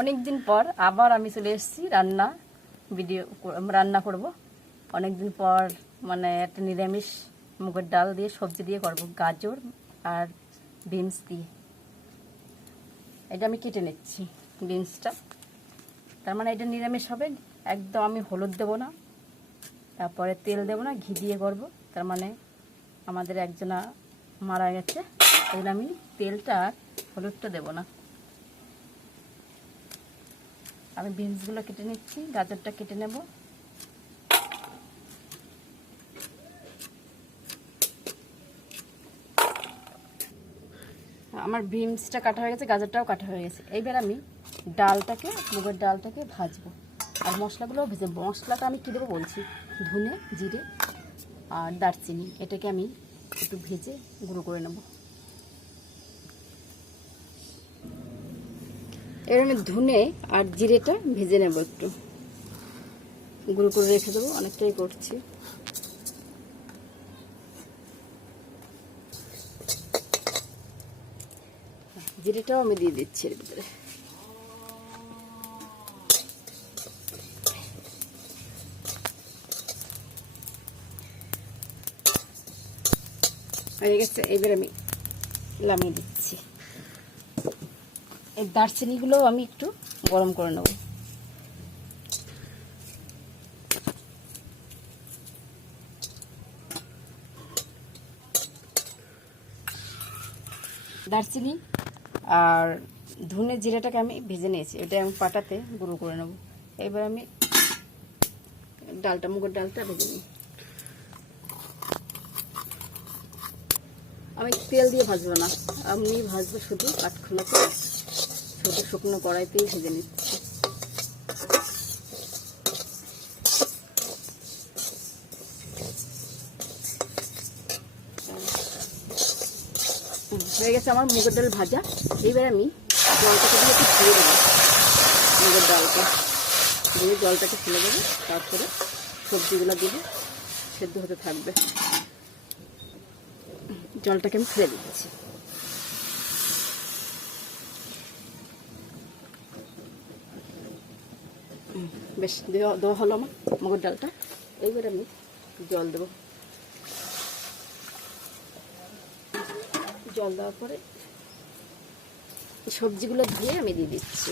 অনেক দিন পর আবার আমি চলে এসেছি রান্না করব। অনেক দিন পর মানে একটা নিরামিষ মুগের ডাল দিয়ে সবজি দিয়ে করব, গাজর আর বিনস দিয়ে। এটা আমি কেটে নিচ্ছি বিনসটা, তার মানে এটা নিরামিষ হবে। একদম আমি হলুদ দেবো না, তারপরে তেল দেবো না, ঘি দিয়ে করব। তার মানে আমাদের একজনা মারা গেছে, ওই জন্য আমি তেলটা আর হলুদটা দেবো না। আমি বিনসগুলো কেটে নিচ্ছি, গাজরটা কেটে নেব। আমার বিনসটা কাটা হয়ে গেছে, গাজরটাও কাটা হয়ে গেছে। এইবার আমি মুগের ডালটাকে ভাজবো আর মশলাগুলোও ভেজে। মশলাটা আমি কী দেবো বলছি, ধনে, জিরে আর দারচিনি, এটাকে আমি একটু ভেজে গুঁড়ো করে নেব। এবার আমি ধনে আর জিরেটা ভেজে নেব, একটু গুঁড়ো করে রেখে দেবো, অনেকটাই করছি। জিরেটাও আমি দিয়ে দিচ্ছি এর ভিতরে। হয়ে গেছে, এবার আমি নামিয়ে দিচ্ছি। এই দারচিনিগুলোও আমি একটু গরম করে নেব। দারচিনি আর ধনে জিরাটাকে আমি ভেজে নিয়েছি, এটা আমি পাটাতে গুঁড়ো করে নেব। এবার আমি মুগের ডালটা ভেজে নিই। আমি তেল দিয়ে ভাজবো না, আমি ভাজবো শুধু কাঠখোলাতে, ছোটো শুকনো কড়াইতেই ভেজে নিচ্ছি। হয়ে গেছে আমার মুগের ডাল ভাজা। এইবার আমি জলটাকে দিয়ে একটু ফেলে দেবো, মুগের ডালটা দিয়ে জলটাকে ফেলে দেবো, তারপরে সবজিগুলো দিয়ে সেদ্ধ হতে থাকবে। জলটাকে আমি ফেলে দিচ্ছি। বেশ দেওয়া হলো আমার মুগের ডালটা। এইবার আমি জল দেবো। জল দেওয়ার পরে সবজিগুলো দিয়ে আমি দিয়ে দিচ্ছি।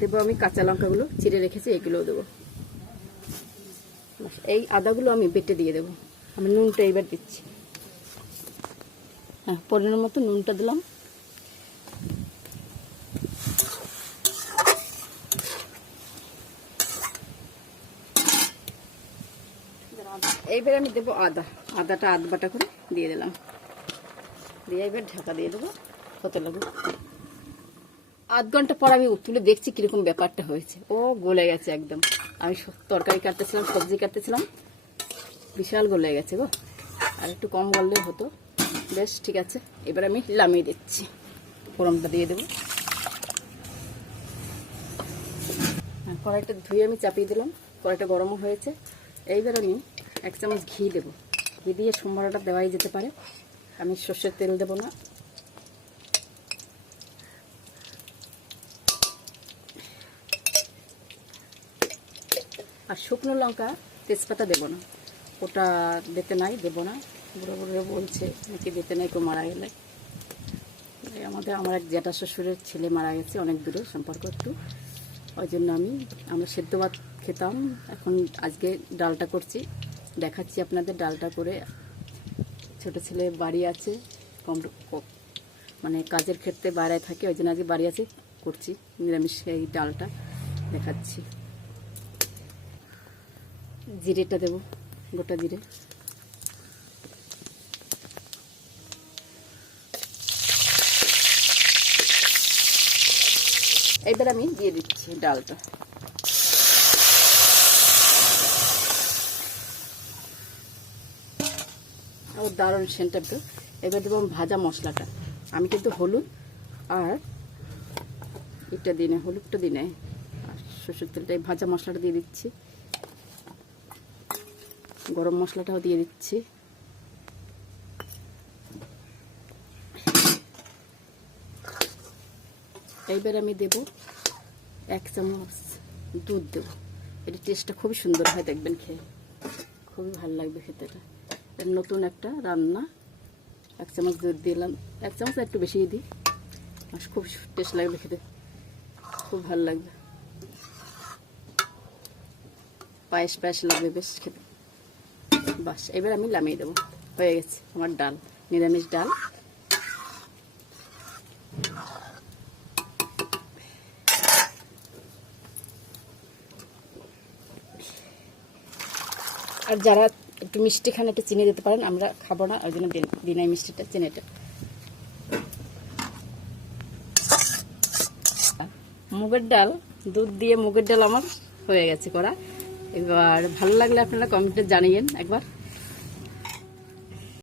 দেবো আমি কাঁচা লঙ্কাগুলো চিড়ে রেখেছি, এগুলোও দেবো। এই আদাগুলো আমি বেটে দিয়ে দেবো। আমি নুনটা এবার দিচ্ছি, হ্যাঁ পরিমাণ মতো নুনটা দিলাম। এইবার আমি দেবো আদাটা আধ বাটা করে দিয়ে দিলাম, দিয়ে এবার ঢাকা দিয়ে দেবো, হতে লাগবে। আধ ঘন্টা পর আমি তুলে দেখছি কিরকম ব্যাপারটা হয়েছে। ও গলে গেছে একদম। আমি তরকারি কাটতেছিলাম, সবজি কাটতেছিলাম, বিশাল গলে গেছে গো। আর একটু কম গললে হতো। বেশ ঠিক আছে, এবার আমি নামিয়ে দিচ্ছি, ফোড়নটা দিয়ে দেবো। কড়াইটা ধুয়ে আমি চাপিয়ে দিলাম, কড়াইটা গরমও হয়েছে। এইবার আমি 1 চামচ ঘি দেবো। ঘি দিয়ে সম্বরটা দেওয়াই যেতে পারে, আমি সর্ষের তেল দেবো না। আর শুকনো লঙ্কা তেজপাতা দেবো না, ওটা দেবো না। বুড়ো বুড়ো বলছে নাকি দিতে নাই, কেউ মারা গেলে। আমার এক জ্যাঠা শ্বশুরের ছেলে মারা গেছে, অনেক দূরে সম্পর্ক একটু, ওই জন্য আমরা সেদ্ধ ভাত খেতাম। এখন আজকে ডালটা করছি, দেখাচ্ছি আপনাদের ডালটা করে। ছোট ছেলে বাড়ি আছে, মানে কাজের ক্ষেত্রে বাইরে থাকে, ওই জন্য আজকে বাড়ি আছে, করছি নিরামিষ এই ডালটা দেখাচ্ছি। জিরেটা দেবো, গোটা জিরে। এবার আমি দিয়ে দিচ্ছি ডালটা। দারুণ সেন্টটা একটু এবার দেবো ভাজা মশলাটা। আমি কিন্তু হলুদ আর এটা দিই না, হলুদটা দিই না, আর সরষের তেলটা, এই ভাজা মশলাটা দিয়ে দিচ্ছি। গরম মশলাটাও দিয়ে দিচ্ছি। এইবার আমি দেব 1 চামচ দুধ দেবো। এটা টেস্টটা খুবই সুন্দর হয়, দেখবেন খেয়ে খুবই ভালো লাগবে খেতে। এটা নতুন একটা রান্না। 1 চামচ দুধ দিলাম, 1 চামচ একটু বেশি দিই, আর খুব টেস্ট লাগবে খেতে, খুব ভালো লাগবে, পায়েস পায়েস লাগবে বেশ খেতে। বাস, এবার আমি নামিয়ে দেবো। হয়ে গেছে আমার ডাল, নিরামিষ ডাল। আর যারা একটু মিষ্টি খান একটু চিনি দিতে পারেন, আমরা খাবো না, ওই জন্য দিনাই মিষ্টিটা, চিনিটা। মুগের ডাল, দুধ দিয়ে মুগের ডাল আমার হয়ে গেছে করা। এবার ভালো লাগলে আপনারা কমেন্টে জানিয়েন একবার।